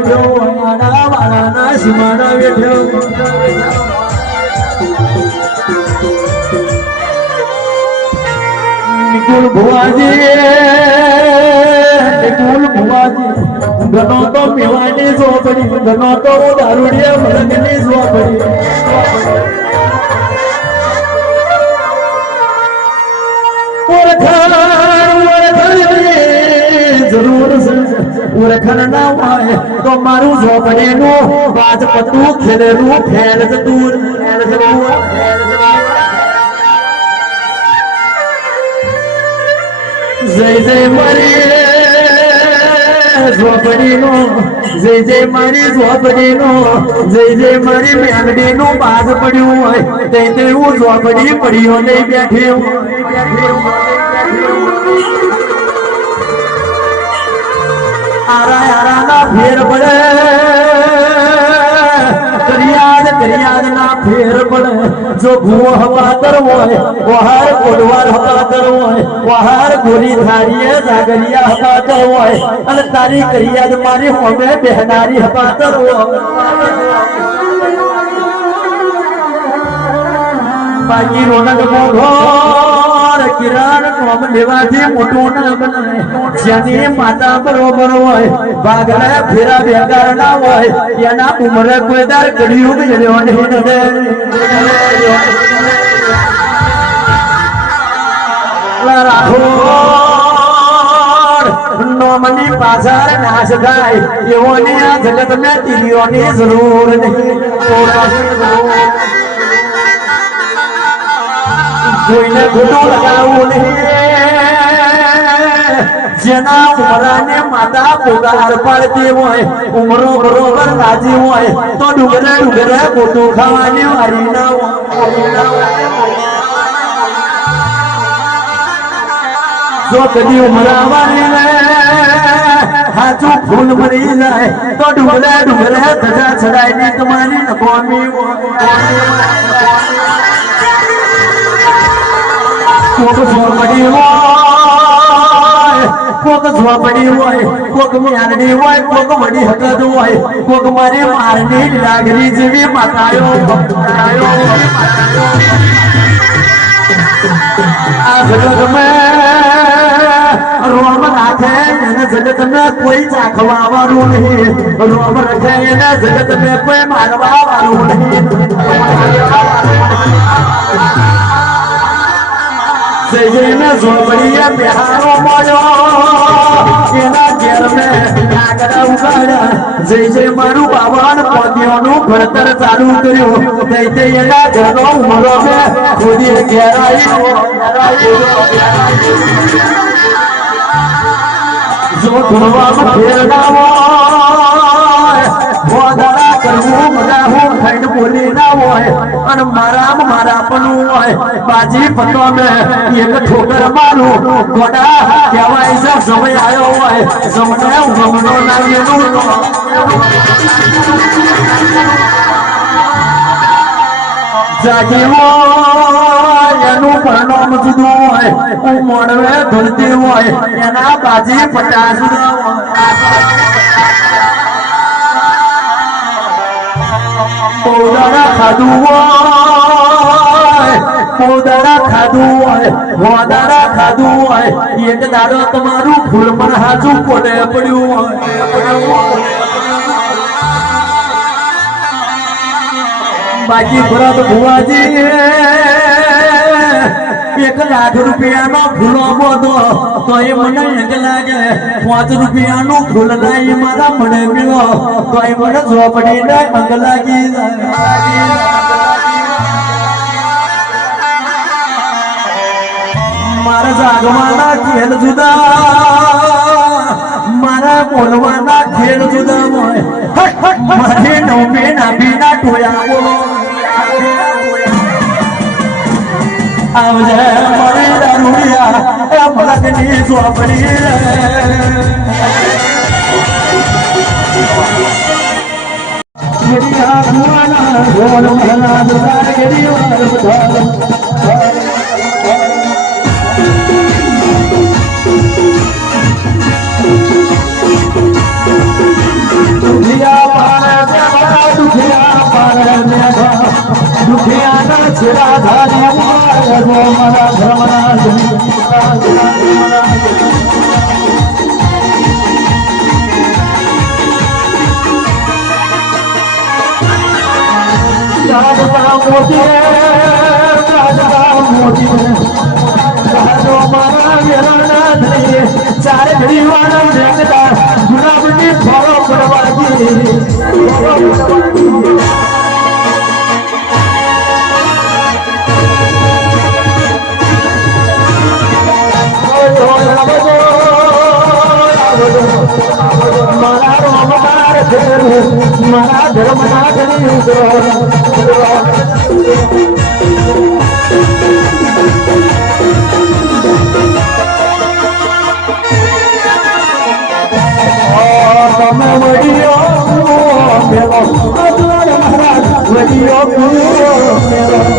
બેઠો આડા વાળાના સીમાડા બેઠો નિકુલ ભુવાજી ઘણો તો પીવાની ઝોપડી ઘણો તો દારૂડિયા મરદની ઝોપડી જરૂર ઓળખણ ના હોય તો મારું ઝોપડીનું બાજપતું ખેલેલું ફેલ જતું જય જય મારી ઝોપડીનો જય જય મારી ઝોપડીનો જય જય મારી મેલડીનું બાજ પડ્યું હોય તે હું ઝોપડી પડ્યો નહીં બેઠી આરા આરાના ફેર પડે કરિયાદ ના ફેર પડે જો ભૂવો હપાતર હોય વહાર કોડવાર હપાતર હોય વહાર ગોરી થારીએ જાગરિયા હપાતર હોય અને તારી કરિયાદ મારી હોમે બહેનારી હપાતર હોય બાકી રોનક મોઘો કિરણ કોમ લેવાથી મોટું ના બનાય જેની માતા બરોબર હોય ભાગને ફેરા બેકાર ના હોય એના ઉમરે કોઈ દાર કડિયું ગયો નહીં રાખો નોમની પાછળ નાશ થાય એવોની આ જગત ને તીલીઓની જરૂર નહીં કોઈને ખોટું લગાવવું નહીં જેના ઉમરાને માતા પોકાર પાડતી હોય ઉમરો બરોબર રાજી હોય તો ડુંગરે ખોટું ખાવાની વારી ના જો કદી ઉમરાવાની ને હાચું ફૂલ મરી જાય તો ડુંગરે ધજા ચડાઈ ની તમારી નકોમી કોક ઝોપડી હોય કોક મ્યારડી હોય કોક વડી હકત હોય કોક મારી મારની લાગરી જેવી માતાયો આ જગત મેં રોમ રાખે એને જગત મેં કોઈ ચાખવા વાળું નહીં રોમ રાખે એને જગત મેં કોઈ મારવા વાળું નહીં જય જય મેં ઝોપડીએ બિહારો મળ્યો એના ઘેર મેં આગળ ઉગાડ્યા જય જય મારું બાબાન પોતિઓનું ભણતર ચાલુ કર્યું જય જય એના ઘરનો ઉમરો મેં ખોદી ઘેર જો ધોવામાં ફેર ના હોય કરવું બધા હું થઈને બોલી ના હોય અને મારા પણ હોય બાજી પતો મેં એક ઠોકર મારું ગોડા કહેવાય છે સમય આવ્યો હોય સમય ગમનો લાગેલું જાગી હોય એનું પરિણામ જુદું હોય હું મોડવે ધૂળતી હોય એના બાજી પચાસ પોદાડા ખાધું હોય હોદાડા ખાધું હોય એક દાડો તમારું ફૂલ પર હાજુ કોને પડ્યું હોય બાકી ભરત ભુવાજી 1 લાખ રૂપિયાનો ફૂલો બોધો તો એ મને એક લાગે 5 રૂપિયાનું ફૂલ લાઈ મારા મને મળ્યો તો એ મને ઝોપડી ને અંગ લાગી મારા જાગવાના ખેલ જુદા મારા બોલવાના ખેલ જુદા હોય મારે નોમે નાભીના ટોયા બોલો આવજે મારી દારૂડિયા એ મલકની ઝોપડી મેરી આંખોના ગોળ મહલા દુકાર કેરી વાર બધાલો તું દુખિયાના છેડા ધારી મારા ધર્મના ચારે ઘડી વાળા દેખતા ગુલાબની ફળો પડવાથી મારા રોમકાર મારા ધર્મના તમે વડીઓ મેળો મહારાજ વડીઓ ધૂળવા